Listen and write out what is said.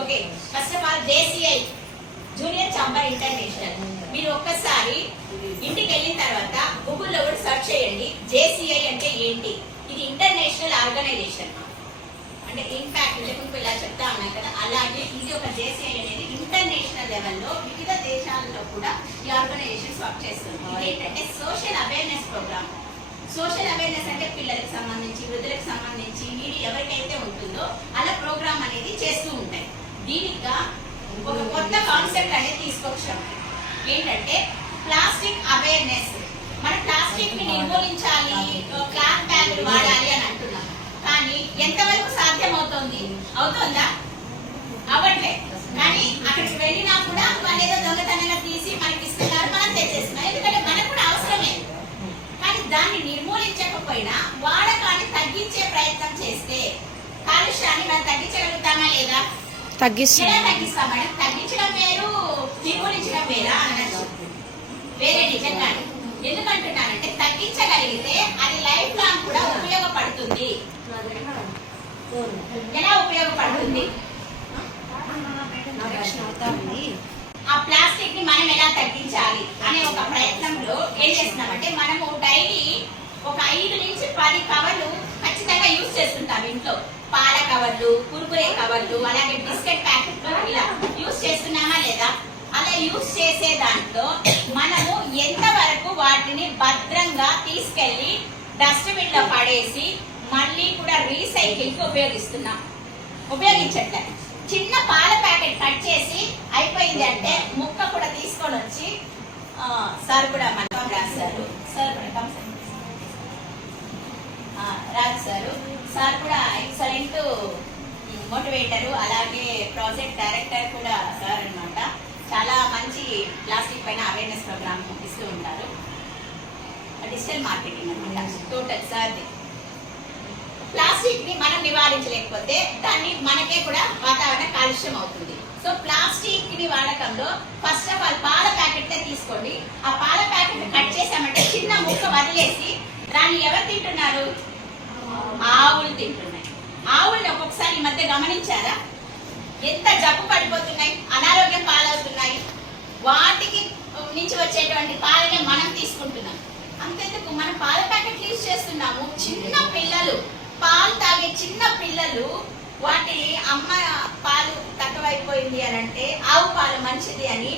Okay, first of all JCI junior chamber international. మీరు ఒక్కసారి ఇంటికి వెళ్ళిన తర్వాత గూగుల్లో కూడా సెర్చ్ చేయండి JCI అంటే ఏంటి. ఇది ఇంటర్నేషనల్ ఆర్గనైజేషన్. అంటే ఇన్ఫాక్ట్ ఇంతకు ఇలా చెప్తా ఉన్నాయి కదా, అలాగే ఇది ఒక JCI అనేది ఇంటర్నేషనల్ లెవెల్లో వివిధ దేశాలలో కూడా ఈ ఆర్గనైజేషన్స్ వర్క్ చేస్తుంది. ఇది ఏంటంటే social awareness program. Social awareness అంటే పిల్లలకు సంబంధించి, వృద్ధులకు సంబంధించి, మీరు ఎవరికైతే ఉంటుందో అలా ప్రోగ్రామ్ అనేది చేస్తూ ఉంటాయి. దీనిగా ఒక కొత్త కాన్సెప్ట్ అనేది తీసుకొచ్చాం. ఏంటంటే ప్లాస్టిక్ అవేర్నెస్. మన ప్లాస్టిక్ ని నిర్మూలించాలి, క్లాత్ బ్యాగులు వాడాలి అని అంటున్నాం. కానీ ఎంతవరకు సాధ్యం అవుతుందా? అవ్వట్లే. కానీ అక్కడికి వెళ్ళినా కూడా వాళ్ళు ఏదో దొంగతనంగా తీసి మనకి ఇస్తున్నారు, మనం తెచ్చేస్తున్నాం. ఎందుకంటే మనకు కూడా అవసరమే. కానీ దాన్ని నిర్మూలించకపోయినా వాడకాన్ని తగ్గించే ప్రయత్నం చేస్తే కాలుష్యాన్ని మనం తగ్గించగలుగుతామా లేదా? తగ్గిస్తాం మేడం. తగ్గించడం వేరు, నిర్మూలించడం వేరా అనొచ్చు. వేరే నిజంగానే. ఎందుకంటున్నానంటే తగ్గించగలిగితే అది లైఫ్ లాంగ్ కూడా ఉపయోగపడుతుంది. ఎలా ఉపయోగపడుతుంది? ఆ ప్లాస్టిక్ ని మనం ఎలా తగ్గించాలి అనే ఒక ప్రయత్నంలో ఏం చేస్తున్నామంటే, మనము డైలీ ఒక 5 నుంచి 10 కవర్లు ఖచ్చితంగా యూజ్ చేస్తుంటాం ఇంట్లో. పాల కవర్లు, కుర్కురే కవర్లు, అలాగే బిస్కెట్ ప్యాకెట్లు ఇలా యూజ్ చేస్తున్నామా లేదా? అలా యూజ్ చేసే దాంట్లో మనము ఎంతవరకు వాటిని భద్రంగా తీసుకెళ్లి డస్ట్బిన్ లో పడేసి మళ్ళీ కూడా రీసైకిల్ కి ఉపయోగించట్లేదు. చిన్న పాల ప్యాకెట్ కట్ చేసి అయిపోయింది అంటే ముక్క కూడా తీసుకొని వచ్చి సార్ కూడా మనం రాశారు. సార్ రాజు సార్ కూడా ఎక్సలెంట్ మోటివేటర్, అలాగే ప్రాజెక్ట్ డైరెక్టర్ కూడా సార్ అన్నమాట. చాలా మంచి ప్లాస్టిక్ పైన అవేర్నెస్ ప్రోగ్రామ్ ఇస్తూ ఉంటారు. డిజిటల్ మార్కెటింగ్ అనమాట టోటల్ సార్ది. ప్లాస్టిక్ ని మనం నివారించలేకపోతే దాన్ని మనకే కూడా వాతావరణ కాలుష్యం అవుతుంది. సో ప్లాస్టిక్ ని వాడకంలో ఫస్ట్ ఆఫ్ ఆల్ పాల ప్యాకెట్ తీసుకోండి. ఆ పాల ప్యాకెట్ కట్ చేసామంటే చిన్న ముక్క వదిలేసి దాన్ని ఎవరు తింటున్నారు? ఆవులు తింటున్నాయి. ఆవుల్ని ఒక్కొక్కసారి ఈ మధ్య గమనించారా? ఎంత జబ్బు పడిపోతున్నాయి, అనారోగ్యం పాలవుతున్నాయి. వాటికి నుంచి వచ్చేటువంటి పాలనే మనం తీసుకుంటున్నాం. అంతెందుకు మనం పాల ప్యాకెట్లు యూజ్ చేస్తున్నాము. చిన్న పిల్లలు, పాలు తాగే చిన్న పిల్లలు, వాటి అమ్మ పాలు తక్కువైపోయింది అని అంటే ఆవు పాలు మంచిది అని